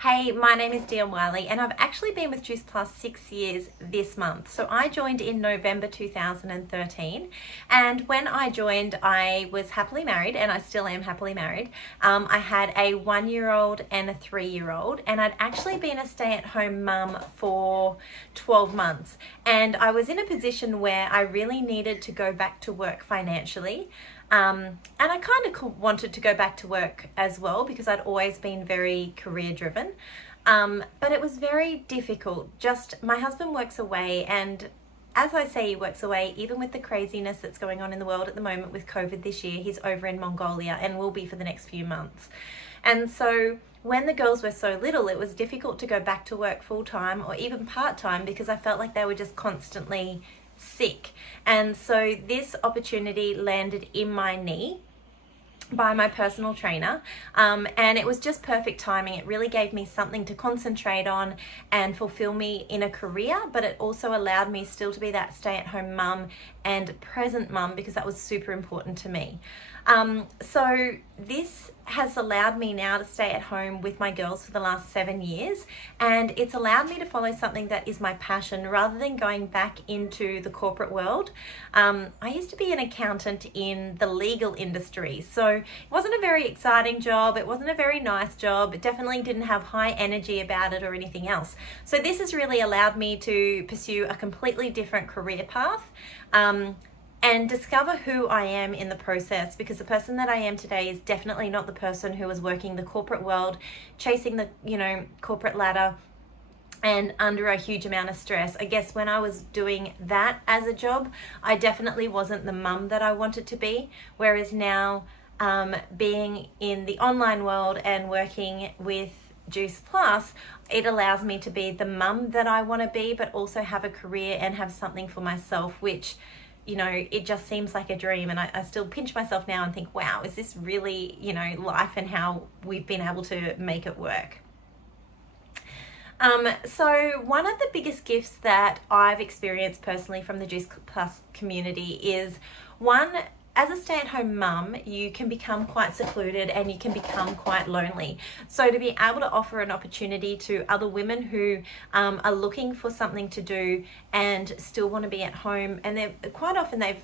Hey, my name is Deon Wylie and I've actually been with Juice Plus 6 years this month. So I joined in November 2013, and when I joined I was happily married, and I still am happily married. I had a 1-year-old and a 3-year-old, and I'd actually been a stay-at-home mum for 12 months, and I was in a position where I really needed to go back to work financially. And I kind of wanted to go back to work as well because I'd always been very career driven. But it was very difficult. Just my husband works away, and as I say, he works away, even with the craziness that's going on in the world at the moment with COVID this year. He's over in Mongolia and will be for the next few months. And so when the girls were so little, it was difficult to go back to work full time or even part time because I felt like they were just constantly sick. And so this opportunity landed in my knee by my personal trainer, and it was just perfect timing. It really gave me something to concentrate on and fulfill me in a career, but it also allowed me still to be that stay-at-home mum and present mum because that was super important to me. So this has allowed me now to stay at home with my girls for the last 7 years, and it's allowed me to follow something that is my passion rather than going back into the corporate world. I used to be an accountant in the legal industry, so it wasn't a very exciting job, it wasn't a very nice job, it definitely didn't have high energy about it or anything else. So this has really allowed me to pursue a completely different career path, and discover who I am in the process, because the person that I am today is definitely not the person who was working the corporate world, chasing the corporate ladder and under a huge amount of stress. I guess when I was doing that as a job, I definitely wasn't the mum that I wanted to be, whereas now being in the online world and working with Juice Plus, it allows me to be the mum that I want to be, but also have a career and have something for myself, which it just seems like a dream. And I still pinch myself now and think, wow, is this really, life and how we've been able to make it work? So one of the biggest gifts that I've experienced personally from the Juice Plus community is, one, as a stay-at-home mum, you can become quite secluded and you can become quite lonely. So to be able to offer an opportunity to other women who are looking for something to do and still want to be at home, and quite often they've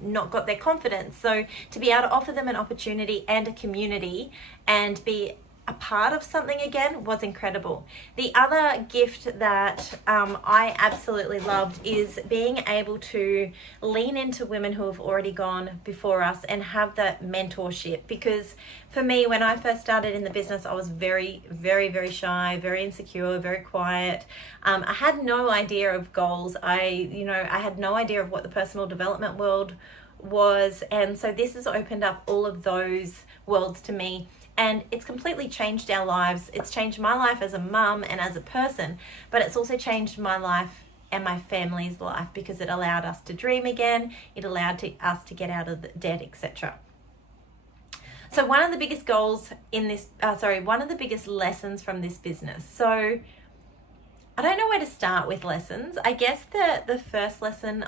not got their confidence. So to be able to offer them an opportunity and a community and be a part of something again was incredible. The other gift that I absolutely loved is being able to lean into women who have already gone before us and have that mentorship. Because for me, when I first started in the business, I was very, very, very shy, very insecure, very quiet. I had no idea of goals. I had no idea of what the personal development world was, and so this has opened up all of those worlds to me. And it's completely changed our lives. It's changed my life as a mum and as a person, but it's also changed my life and my family's life because it allowed us to dream again. It allowed us to get out of the debt, etc. So one of the biggest goals in this, one of the biggest lessons from this business. So I don't know where to start with lessons. I guess the first lesson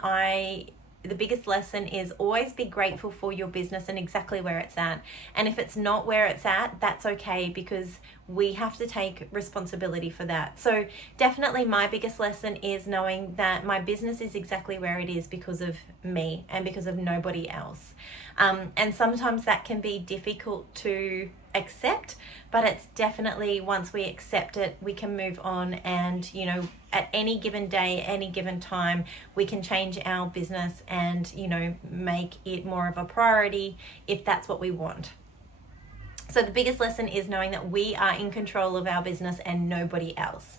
the biggest lesson is always be grateful for your business and exactly where it's at. And if it's not where it's at, that's okay, because we have to take responsibility for that. So definitely my biggest lesson is knowing that my business is exactly where it is because of me and because of nobody else. And sometimes that can be difficult to accept, but it's definitely, once we accept it, we can move on, and at any given day, any given time, we can change our business and make it more of a priority if that's what we want. So the biggest lesson is knowing that we are in control of our business and nobody else.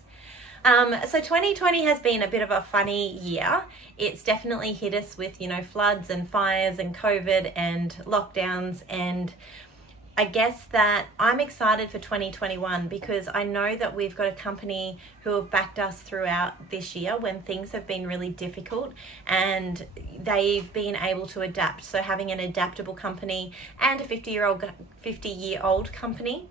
So 2020 has been a bit of a funny year. It's definitely hit us with floods and fires and COVID and lockdowns, and I guess that I'm excited for 2021 because I know that we've got a company who have backed us throughout this year when things have been really difficult, and they've been able to adapt. So having an adaptable company and a 50-year-old company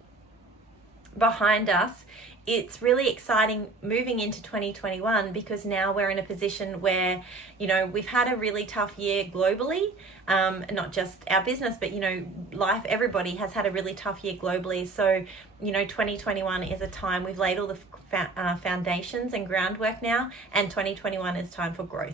behind us it's really exciting moving into 2021 because now we're in a position where, you know, we've had a really tough year globally, not just our business, but, you know, life, everybody has had a really tough year globally. So, you know, 2021 is a time we've laid all the foundations and groundwork now, and 2021 is time for growth.